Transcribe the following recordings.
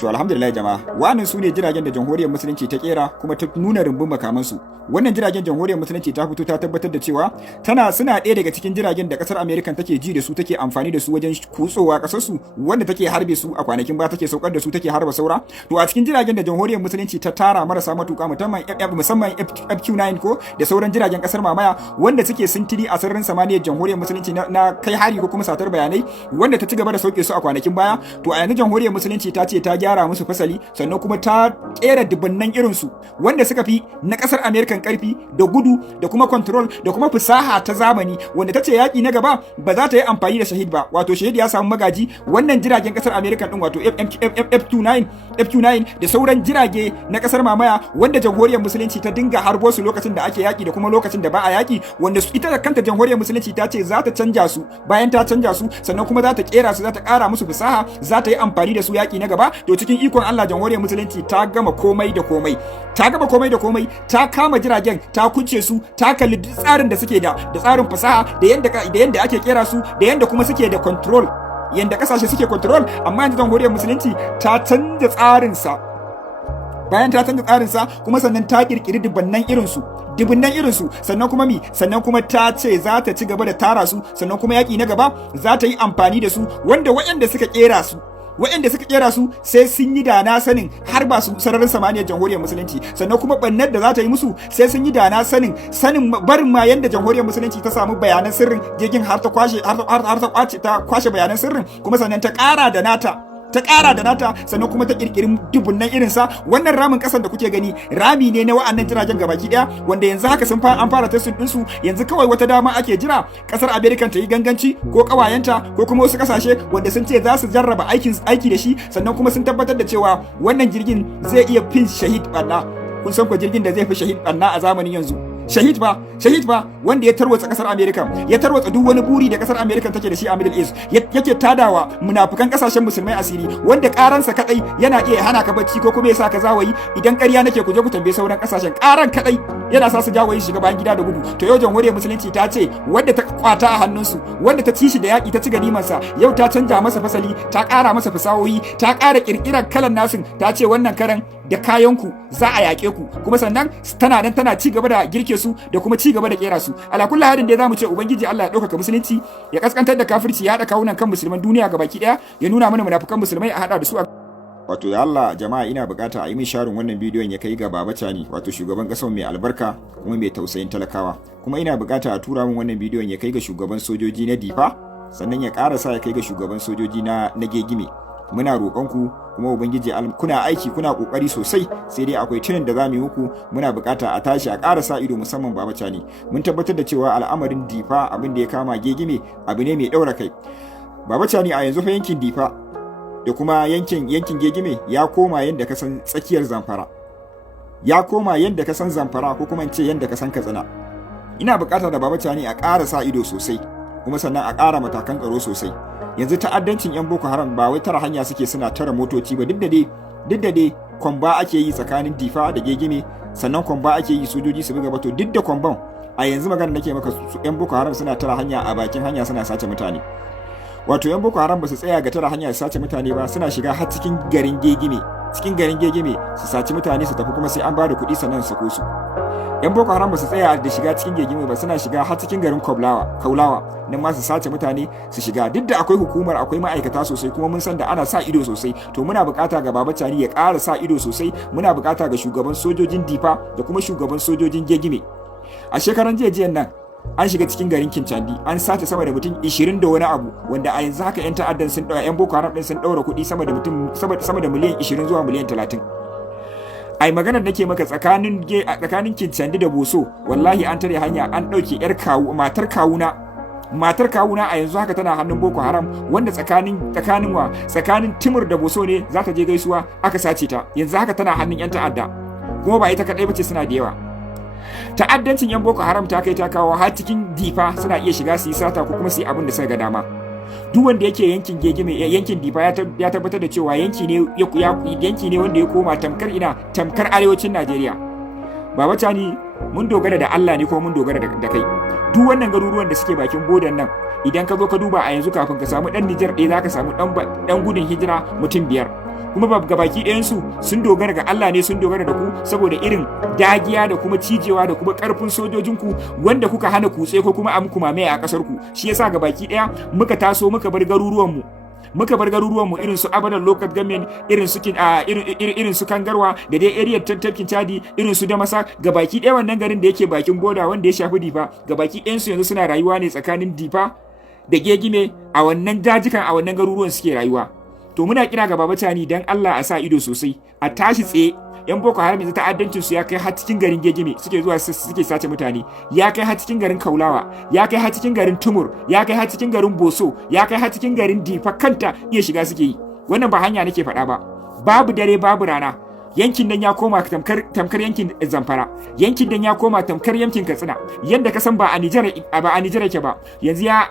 To alhamdulillah jama'a, wannan su ne jiragen da jamhuriyar musulunci ta kera kuma ta nuna rumbun makamansu. Wannan jiragen jamhuriyar musulunci ta fito ta tabbatar da cewa suna ɗaya daga cikin jiragen da kasar American take ji da su, take amfani da su wajen kutsowa kasar su, wanda take harbe su a kwanakin ba, take saukar da su, take harba saura. To a cikin jiragen da jamhuriyar musulunci ta tara marasa matuka musamman FQ9 ko da sauran jiragen kasar mamaya wanda suke sintiri a sararin samaniyar jamhuriyar musulunci na kai hari ko kuma satar bayanai, wanda ta ci gaba da sauke su a kwanakin baya. To a yanzu jamhuriyar musulunci ta ce ta gyara musu fasali, sannan kuma ta kera dubunnan irinsu wanda suka fi na kasar American karfi da gudu da kuma control da kuma fasaha ta zamani, wanda ta ce yaki na gaba ba za ta yi amfani da shahid ba, wato shahid ya samu magaji. Wannan jiragen kasar American din wato FQ9 da sauran jirage na kasar mamaya wanda jamhuriyar musulunci ta dinga harbo su lokacin da ake yaki da kuma lokacin da ba a yaki, wanda ita da kanta jamhuriyar musulunci ta ce za ta canja su, bayan ta canja su sannan kuma za ta kera su, za ta kara musu fasaha, za ta yi amfani da su yaki na gaba. To cikin ikon Allah jamhuriyar musulunci ta gama komai da komai, ta kama jiragen, ta kunce su, ta kalli tsarin da suke da tsarin fasaha da yanda ake kera su, da yanda kuma suke da control, yanda kasashe suke control. Amma yanzu jamhuriyar musulunci ta canza tsarinsa, bayan ta canza tsarinsa kuma sannan ta kirkiri dubunnan irinsu, sannan kuma ta ce za ta ci gaba da tara su, sannan kuma yaki na gaba za ta yi amfani da su, wanda waɗanda suka kera su sai sun yi dana sanin har ba su sararin samaniyar jamhuriyar musulunci, sannan kuma bannar da za ta yi musu sai sun yi dana sanin barin ma yanda jamhuriyar musulunci ta samu bayanan sirrin jirgin har ta kwashe bayanan sirrin, kuma sannan ta ƙara da nata sannan kuma ta kirkiri dubunnan irinsa. Wannan ramin kasan da kuke gani rami ne na wa'annan jiragen gabaki daya, wanda yanzu haka an fara testing ɗinsu. Yanzu kawai wata dama ake jira kasar American ta yi ganganci ko kawayenta ko kuma wasu kasashe wanda sun ce za su jarraba aiki da shi, sannan kuma sun tabbatar da cewa wannan jirgin zai iya fin shahid ɓanna. Kun san ko jirgin da zai fi shahid ɓanna a zamanin yanzu? Shahid ba wanda ya tarwatsa kasar America, ya tarwatsa duk wani buri da kasar America take da shi a Middle East, yake tadawa munafukan kasashen musulmai asiri, wanda karansa kadai yana iya hana ka bacci ko kuma ya sa ka zawayi. Idan ƙarya nake ku je ku tambaye sauran kasashen, karan kadai yana sa su jawayi shiga bayan gida da gudu. To yau jamhuriyar musulunci ta ce wanda ta kwata a hannunsu, wanda ta ci shi da yaki, ta ci ganimansa, yau ta canja masa fasali, ta ƙara masa fasahohi, ta ƙara kirkirar kalan nasin, ta ce wannan karan da kayanku za a yaƙe ku, kuma sannan tana ci gaba da girke su da kuma ci gaba da kera su. Ala kullu hadin dai zamu ce ubangiji Allah ya ɗaukaka musulunci, ya kaskantar da kafirci, ya haɗa kawunan kan musulman duniya gabaki ɗaya, ya nuna mana munafukan musulmai a haɗa da su. Wato ya Allah jama'a, ina bukata a yi min sharin wannan bidiyon ya kai ga Baba Chiani, wato shugaban ƙasar mai albarka kuma mai tausayin talakawa, kuma ina bukata a tura min wannan bidiyon ya kai ga shugaban sojoji na Difa, sannan ya ƙarasa ya kai ga shugaban sojoji na Gegime. Muna roƙonku kuma ubangiji kuna aiki, kuna kokari sosai, sai dai akwai tunin da zamu yi muku. Muna bukata a tashi a ƙara sa ido, musamman Baba Chiani. Mun tabbatar da cewa al'amarin Difa, abin da ya kama Gegime, abu ne mai ɗaura kai. Baba Chiani, a yanzu fa yankin Difa da kuma yankin Gegime ya koma yanda ka san tsakiyar Zamfara, ya koma yanda ka san Zamfara ko kuma in ce yanda ka san Katsina. Ina bukata da Baba Chiani a ƙara sa ido sosai, kuma sannan a ƙara matakan tsaro sosai. Yanzu ta'addancin 'yan Boko Haram ba wai tara hanya suke suna tara motoci ba, duk da dai kwamba ake yi tsakanin Difa da Gegime, sannan kwamba ake yi sojoji su buga bato. Duk da kwamban a yanzu magana nake maka, 'yan Boko Haram suna tara hanya a bakin hanya suna sace mutane. Wato 'yan Boko Haram ba su tsaya ga tara hanya su sace mutane ba, suna shiga har cikin garin Gegime su saci mutane su tafi, kuma sai an ba da kuɗi sannan su sako su. 'Yan Boko Haram ba su tsaya da shiga cikin Gegime ba, suna shiga har cikin garin Kaulawa nan ma su sace mutane su shiga. Duk da akwai hukumar, akwai ma'aikata sosai, kuma mun san da ana sa ido sosai. To muna bukata ga Baba Chiani ya ƙara sa ido sosai. Muna bukata ga shugaban sojojin Difa da kuma shugaban sojojin Gegime. A shekaran jiya nan an shiga cikin garin Kincandi, an sace sama da mutum 20 da wani abu, wanda a yanzu haka 'yan ta'addan sun ɗaura, 'yan Boko Haram ɗin sun ɗaura kuɗi sama da miliyan 20 zuwa miliyan 30. Ai maganar nake maka, tsakanin Kincandi da Boso wallahi an tare hanya, an ɗauke matar kawuna a yanzu haka tana hannun Boko Haram, wanda tsakanin Timur da Boso ne za ta je gaisuwa aka sace ta. Yanzu haka tana hannun 'yan ta'adda, kuma ba ita kaɗai bace, suna da yawa. Ta'addancin 'yan Boko Haram ta kai ta kawo har cikin Difa suna iya shiga su yi sata ko kuma su yi abin da suka ga dama. Duk wanda yake yankin Gegime, yankin Difa ya tabbatar da cewa yanki ne wanda ya koma tamkar arewacin Najeriya. Baba Chiani mun dogara da Allah ne ko mun dogara da kai. Duk wannan garuruwan da suke bakin bodan nan idan ka zo ka duba a yanzu kafin ka samu dan Nijar ɗaya zaka samu dan gudun hijira mutum 5. Kuma gabaki ɗayansu sun dogara ga Allah ne, sun dogara da ku saboda irin dagiya da kuma cijewa da kuma ƙarfin sojojinku wanda kuka hana kutse ko kuma muku mamaye a ƙasar ku. Shi yasa gabaki ɗaya muka taso muka bar garuruwanmu. Irin su Abadan local government, irin su Kangarwa da dai area tafkin Chadi, irin su Damasa, gabaki ɗaya wannan garin da yake bakin boda wanda ya shafi Difa, gabaki ɗayansu yanzu suna rayuwa ne tsakanin Difa da Gegime, a wannan dajikan a wannan garuruwan suke rayuwa. To muna kira ga Baba Chiani dan Allah a sa ido sosai, a tashi tsaye. Yan Boko Haram yanzu ta'addancin su ya kai har cikin garin Gegime, suke zuwa suke sace mutane, ya kai har cikin garin Kaulawa, ya kai har cikin garin Tumur, ya kai har cikin garin Boso, ya kai har cikin garin Difa kanta iya shiga suke yi. Wannan ba hanya nake faɗa ba, babu dare babu rana. Yankin nan ya koma tamkar yankin Zamfara, yankin nan ya koma tamkar yankin Katsina, yanda ka san ba a Nijar yake ba. Yanzu ya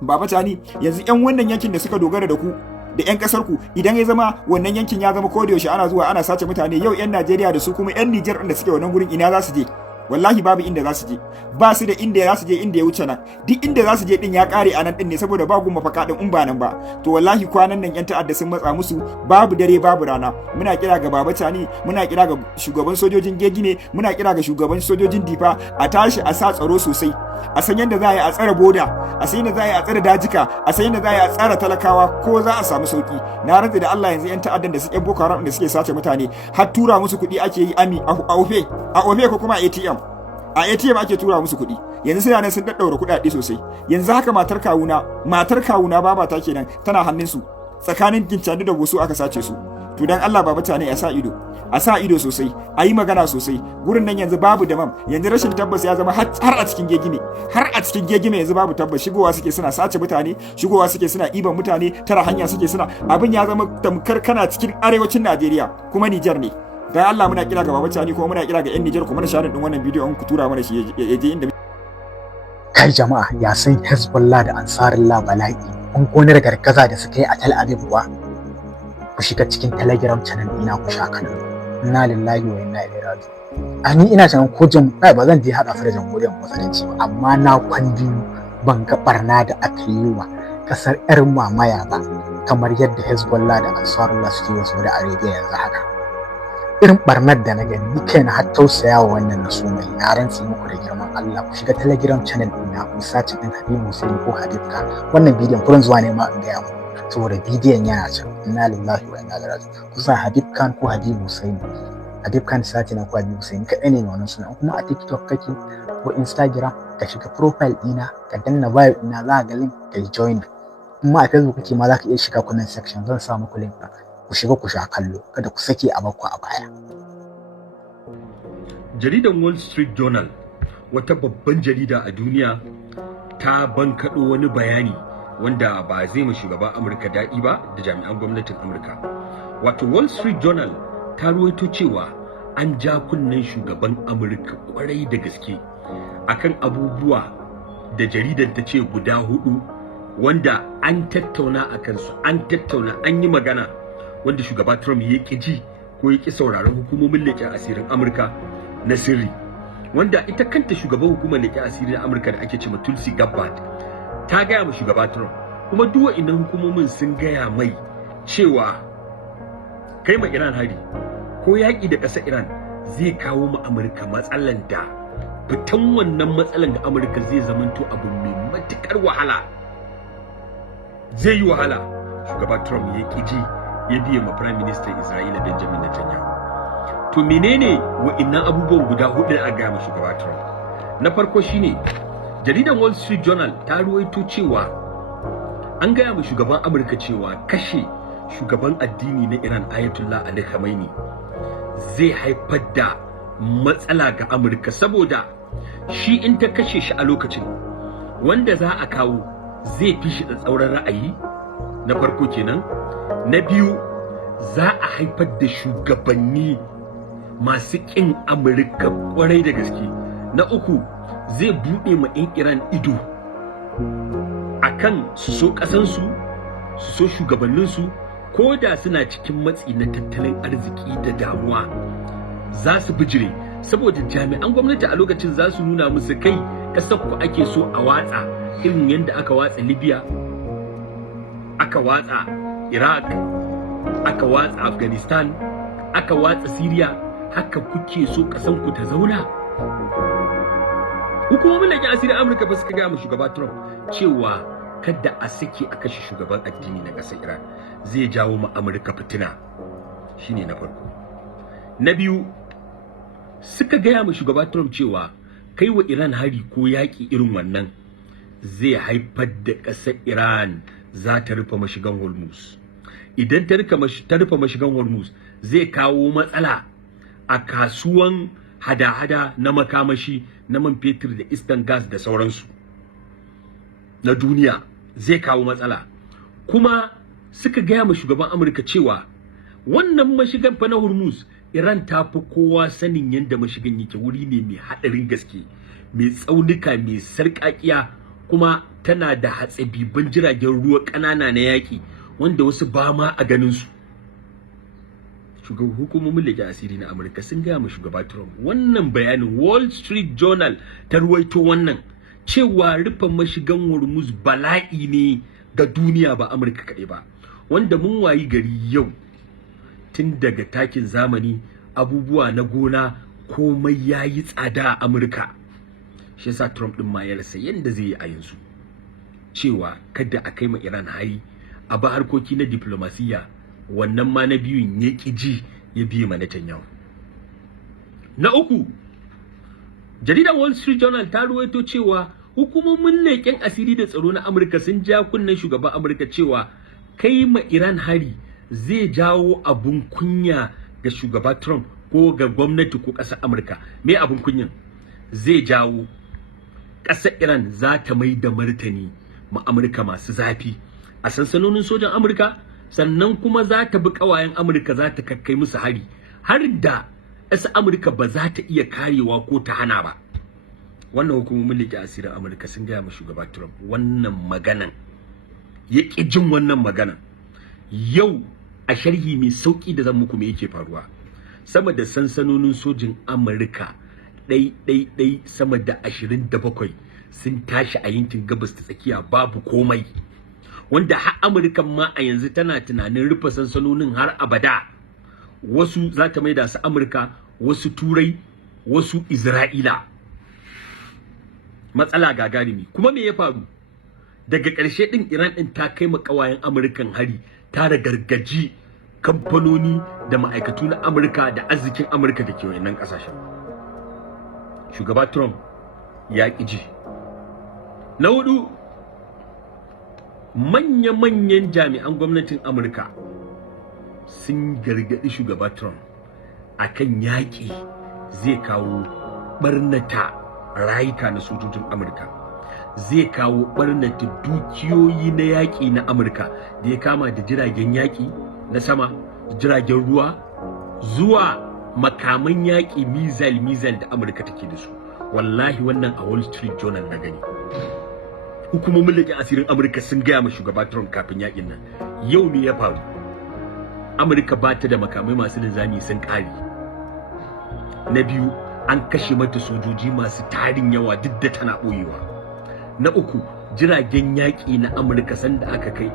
Baba Chiani, yanzu yan wannan yankin da suka dogara da ku da 'yan kasar ku, idan ya zama wannan yankin ya zama koda yaushe ana zuwa ana sace mutane, yau 'yan Najeriya da su kuma 'yan Nijar da suke wannan gurin ina za su je? Wallahi babu inda za su je, ba su da inda za su je inda ya wuce nan. Duk inda za su je din ya kare a nan din ne saboda ba gun mafaka din in ba nan ba. To wallahi kwanan nan 'yan ta'adda sun matsa musu, babu dare babu rana. Muna kira ga Baba Chiani, muna kira ga shugaban sojojin Gegime, muna kira ga shugaban sojojin Difa a tashi a sa tsaro sosai, a san yadda za a yi a tsare boda, a san yadda za a yi a tsare dajika, a san yadda za a yi a tsare talakawa ko za a samu sauki. Na rantsa da Allah yanzu 'yan ta'addan da suke Boko Haram da suke sace mutane har tura musu kuɗi ake yi a ofe ko kuma ATM. A ATM ake tura musu kuɗi. Yanzu suna nan sun daddaura kuɗaɗe sosai. Yanzu haka matar kawuna baba ta kenan tana hannun su. Tsakanin Gincani da Boso aka sace su. To dan Allah Baba Chiani ya sa ido. A sa ido sosai, a yi magana sosai. Gurin nan yanzu babu damam, yanzu rashin tabbas ya zama har a cikin Gegime. Har a cikin Gegime yanzu babu tabbas, shigowa suke suna sace mutane, shigowa suke suna iban mutane, tara hanya suke suna. Abin ya zama tamkar kana cikin arewacin Najeriya kuma Nijar ne. Dan Allah muna kira ga Baba Chiani kuma muna kira ga 'yan Nijar kuma na share din wannan bidiyo an ku tura mana shi ya je inda kai jama'a ya san Hezbollah da Ansarullah bala'i kun konar gargaza da suka yi a Tel Aviv kuwa ku shiga cikin Telegram channel ina ku sha kana inna lillahi wa inna ilaihi raji'un. Ani ina sanan ko ba zan je hada su da jamhuriyar musulunci ba, amma na kwandi ban ga barna da aka yi wa kasar yar mamaya ba kamar yadda Hezbollah da Ansarullah suke wasu da Arabia yanzu haka. Irin barnar da na gani kai na har tausaya wa wannan nasu mai na rantsi muku da girman Allah ku shiga Telegram channel ɗina ku sace din Habib Hussein ko Habibka. Wannan bidiyon kullun zuwa ne ma in ga muku saboda bidiyon yana can. Inna lillahi wa inna ilaihi raji'un. Ku sa Habibkan ko Habib Hussein. Habibkan sace na ko Habib Hussein kaɗai ne wannan sunan. Kuma a TikTok kake ko Instagram ka shiga profile ɗina ka danna bio ɗina za ka ga link ka join. Kuma a Facebook kake ma za ka iya shiga comment section zan sa muku link ɗin. Ku shiga ku sha kallo, kada ku sake a bakku a baya. Jaridan Wall Street Journal, wata babban jarida a duniya, ta bankaɗo wani bayani wanda ba zai ma shugaban Amurka daɗi ba da jami'an gwamnatin Amurka. Wato Wall Street Journal ta ruwaito cewa an ja kunnen shugaban Amurka kwarai da gaske akan abubuwa da jaridan ta ce guda 4 wanda an tattauna a kansu, an yi magana wanda shugaba Trump ya ƙi ji ko ya ƙi sauraron hukumomin leƙen asirin Amurka na sirri, wanda ita kanta shugaban hukumar leƙen asirin Amurka da ake cewa Tulsi Gabbard ta gaya ma shugaba Trump, kuma duk wa'innan hukumomin sun gaya mai cewa kai ma Iran hari ko yaƙi da ƙasar Iran zai kawo ma Amurka matsalan da fitan wannan matsalan da Amurka zai zamanto abu mai matuƙar wahala, zai yi wahala. Shugaba Trump ya ƙi ji ya biye ma Prime Minister Isra'ila Benjamin Netanyahu. To menene wa'innan abubuwan guda 4 da aka gaya ma shugaba Trump? Na farko shine jaridan Wall Street Journal ta ruwaito cewa an gaya ma shugaban Amurka cewa kashe shugaban addini na Iran Ayatollah Ali Khamenei zai haifar da matsala ga Amurka, saboda shi in ta kashe shi a lokacin wanda za a kawo zai fi shi tsatsauran ra'ayi. Na farko kenan. Na biyu, za a haifar da shugabanni masu ƙin Amurka kwarai da gaske. Na uku, zai buɗe ma 'yan Iran ido akan su so ƙasansu, su so shugabanninsu, ko da suna cikin matsi na tattalin arziki da damuwa za su bijire, saboda jami'an gwamnati a lokacin za su nuna musu kai ƙasar ku ake so a watsa irin yadda aka watsa Libya, aka watsa Iraq, aka watsa Afghanistan, aka watsa Syria, haka kuke so ƙasar ku ta zauna. Hukumomin leƙen asirin Amurka ba suka gaya mu shugaba Trump cewa kada a sake a kashe shugaban addini na ƙasar Iran, zai jawo mu Amurka fitina. Shine na farko. Na biyu, suka gaya mu shugaba Trump cewa kai wa Iran hari ko yaƙi irin wannan zai haifar da ƙasar Iran za ta rufe mashigan Hormuz. Idan ta rufe mashigan Hormuz zai kawo matsala a kasuwan hada-hada na makamashi na man fetur da iskan gas da sauransu na duniya, zai kawo matsala. Kuma suka gaya ma shugaban Amurka cewa wannan mashigan fa na Hormuz, Iran ta fi kowa sanin yadda mashigan yake, wuri ne mai haɗarin gaske, mai tsaunuka, mai sarƙaƙiya, kuma tana da hatsabiban jiragen ruwa ƙanana na yaƙi wanda wasu ba ma a ganin su. Shugaban hukumomin leƙen asiri na Amurka sun gaya ma shugaba Trump wannan bayanin. Wall Street Journal ta ruwaito wannan cewa rufe mashigan Hormuz bala'i ne ga duniya, ba Amurka kaɗai ba, wanda mun wayi gari yau tun daga takin zamani, abubuwa na gona, komai yayi tsada a Amurka. Shi yasa Trump din ma ya rasa yanda zai yi a yanzu, cewa kada a kai ma Iran hari, a ba harkoki na diplomasiya. Wannan ma na biyun ya ji ya biye ma Netanyahu. Na uku, jaridar Wall Street Journal ta ruwaito cewa hukumomin leƙen asiri da tsaro na Amurka sun ja kunnen shugaban Amurka cewa kai ma Iran hari zai jawo abun kunya ga shugaba Trump ko ga gwamnati ko ƙasar Amurka. Me abun kunyan? Zai jawo ƙasar Iran za ta mai da martani ma Amurka masu zafi a sansanonin sojan Amurka, sannan kuma za ta bi ƙawayen Amurka, za ta kakkai musu hari, har da ƙasar Amurka ba za ta iya karewa ko ta hana ba. Wannan hukumomin leƙen asirin Amurka sun gaya ma shugaba Trump wannan maganan, ya ƙi jin wannan maganan. Yau a sharhi mai sauƙi da zan muku me yake faruwa, sama da sansanonin sojin Amurka ɗai sama da 27 sun tashi a yankin gabas ta tsakiya, babu komai, wanda har Amurkan ma a yanzu tana tunanin rufe sansanonin har abada. Wasu za ta maida su Amurka, wasu Turai, wasu Isra'ila. Matsala gagarumi. Kuma me ya faru? Daga ƙarshe ɗin Iran ɗin ta kai ma ƙawayen Amurkan hari, ta ragargaji kamfanoni da ma'aikatu na Amurka da arzikin Amurka da ke wayannan ƙasashen. Shugaba Trump ya ƙi ji. Na hudu, manya-manyan jami'an gwamnatin Amurka sun gargaɗi shugaba Trump akan yaƙi zai kawo ɓarnata rayuka na sojojin Amurka, zai kawo ɓarnata dukiyoyi na yaƙi na Amurka da ya kama da jiragen yaƙi na sama, jiragen ruwa, zuwa makaman yaƙi missile da Amurka take da su. Wallahi wannan a Wall Street Journal na gani. Hukumomin leƙen asirin Amurka sun gaya ma shugaba Trump kafin yaƙin nan. Yau me ya faru? Amurka ba ta da makamai masu linzami, sun ƙare. Na biyu, an kashe mata sojoji masu tarin yawa duk da tana ɓoyewa. Na uku, jiragen yaƙi na Amurka sanda aka kai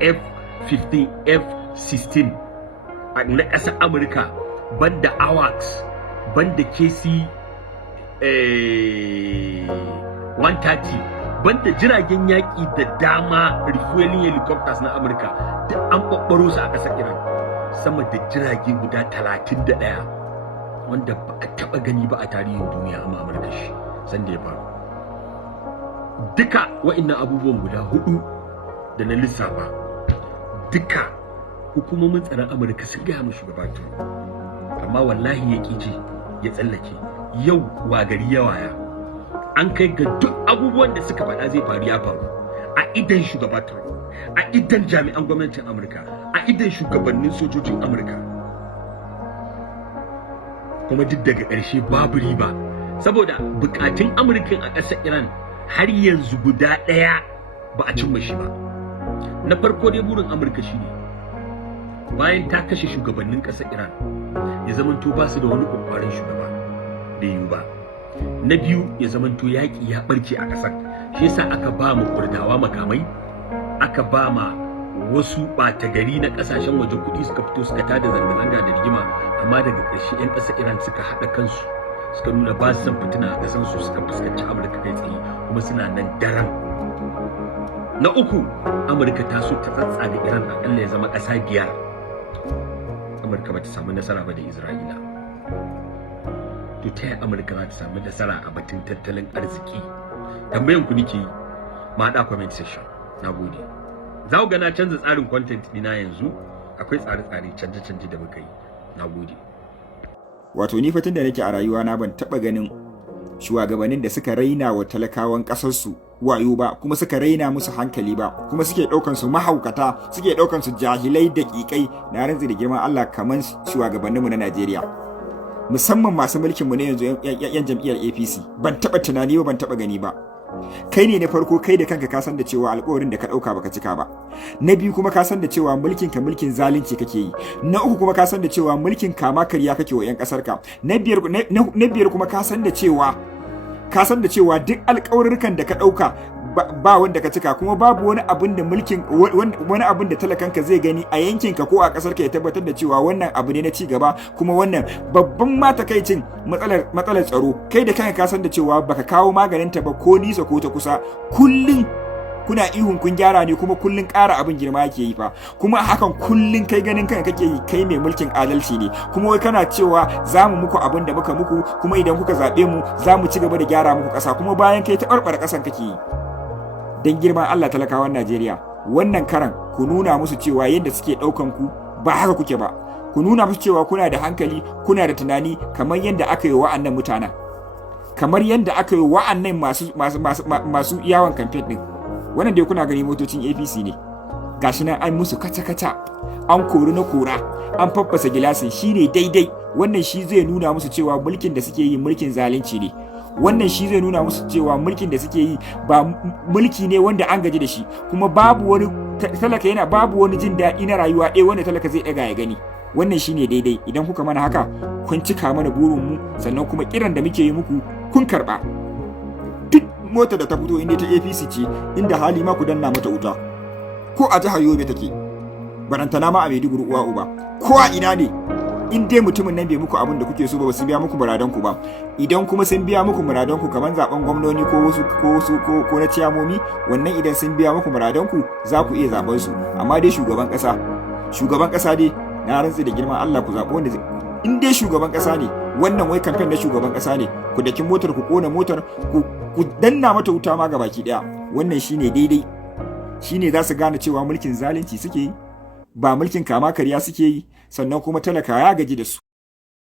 F-15, F-16 na ƙasar Amurka, banda AWACS, banda KC 130, banda jiragen yaƙi da dama, refueling helicopters na Amurka da an ɓaɓɓaro su a ƙasar Iran, sama da jirage guda 31 wanda ba a taɓa gani ba a tarihin duniya, amma Amurka shi sanda ya faru. Duka wa'innan abubuwan guda hudu da na lissafa, duka hukumomin tsaron Amurka sun gaya mu shugaba Trump, amma wallahi ya ƙi ji, ya tsallake. Yau wa gari ya waya, an kai ga duk abubuwan da suka faɗa zai faru ya faru a idan shugaba Trump, a idan jami'an gwamnatin Amurka, a idan shugabannin sojojin Amurka. Kuma duk daga ƙarshe babu riba, saboda bukatun Amurkan a ƙasar Iran har yanzu guda ɗaya ba a cimma shi ba. Na farko dai burin Amurka shine bayan ta kashe shugabannin ƙasar Iran, ya zamanto ba su da wani ƙwaƙwaran shugaba bai yiwu ba. Na biyu ya zamanto yaƙi ya ɓarke a ƙasar, shi yasa aka ba mu Kurdawa makamai, aka ba ma wasu ɓata gari na ƙasashen waje kuɗi suka fito suka tada zanga-zanga da rigima, amma daga ƙarshe 'yan ƙasar Iran suka haɗa kansu suka nuna ba su san fitina a ƙasar su, suka fuskanci Amurka kai tsaye kuma suna nan daren. Na uku, Amurka ta so ta tsatsa da Iran aƙalla ya zama ƙasa 5. Amurka ba ta samu nasara ba da Isra'ila. To ta yaya Amurka za ta samu nasara a batun tattalin arziki? Tambayan ku nake yi, ma haɗa comment section. Na gode. Za ku ga na canza tsarin content ɗina yanzu, akwai tsare-tsare canje-canje da muka yi. Na gode. Wato ni fatin da nake a rayuwa na ban taɓa ganin shugabannin da suka raina wa talakawan ƙasarsu wayo ba, kuma suka raina musu hankali ba, kuma suke ɗaukan su mahaukata, suke ɗaukan su jahilai daƙiƙai, na rantsi da girman Allah kaman shugabanninmu na Najeriya. Musamman masu mulkin mu ne yanzu yan jam'iyyar APC, ban taɓa tunani ba, ban taɓa gani ba. Kai ne na farko, kai da kanka ka san da cewa alƙawarin da ka ɗauka baka cika ba. Na biyu kuma ka san da cewa mulkin ka mulkin zalunci kake yi. Na uku kuma ka san da cewa mulkin kama karya kake wa 'yan ƙasar ka. Na biyar kuma ka san da cewa duk alƙawarurrukan da ka ɗauka ba wanda ka cika, kuma babu wani abin da wani abin da talakanka zai gani a yankinka ko a ƙasar ka ya tabbatar da cewa wannan abu ne na ci gaba, kuma wannan babban matakaicin matsalar tsaro, kai da kanka ka san da cewa baka kawo maganin ta ba ko nisa ko ta kusa. Kullun kuna ihun kun gyara ne, kuma kullun ƙara abin girma yake yi fa, kuma hakan kullun kai ganin kanka kake yi kai mai mulkin adalci ne, kuma wai kana cewa za mu muku abin da muka muku, kuma idan kuka zaɓe mu za mu ci gaba da gyara muku ƙasa, kuma bayan kai taɓarɓara ƙasan kake yi. Dan girman Allah talakawan Najeriya, wannan karan ku nuna musu cewa yadda suke ɗaukan ku ba haka kuke ba. Ku nuna musu cewa kuna da hankali, kuna da tunani, kamar yadda aka yi wa'annan mutanen, kamar yadda aka yi wa'annan masu yawon kamfen ɗin. Wannan dai kuna gani motocin APC ne, gashi nan an musu kaca-kaca, an kori na kora, an faffasa gilasin, shine daidai. Wannan shi zai nuna musu cewa mulkin da suke yi mulkin zalunci ne. Wannan shi zai nuna musu cewa mulkin da suke yi ba mulki ne wanda an gaji da shi, kuma babu wani talaka babu wani jin daɗi na rayuwa wanda talaka zai ɗaga ya gani. Wannan shine daidai. Idan kuka mana haka, kun cika mana burinmu, sannan kuma kiran da muke yi muku kun karɓa. Duk mota da ta fito inda ta APC ce, inda hali ma ku danna mata wuta, ko a jihar Yobe take, barantana ma a Maiduguri uwa uba, ko a ina ne, in dai mutumin nan bai muku abin da kuke so ba su biya muku muradanku ba. Idan kuma sun biya muku muradanku, kamar zaben gwamnoni ko na ciyamomi, wannan idan sun biya muku muradanku za ku iya zaben su. Amma dai shugaban kasa dai na rantsi da girman Allah ku zaɓi wanda in dai shugaban kasa ne, wannan wai kamfen na shugaban kasa ne, ku daki motar, ku kona motar, ku danna mata wuta ma gabaki daya. Wannan shine daidai, shine za su gane cewa mulkin zalunci suke yi, ba mulkin kama karya suke yi, sannan kuma talaka ya gaji da su.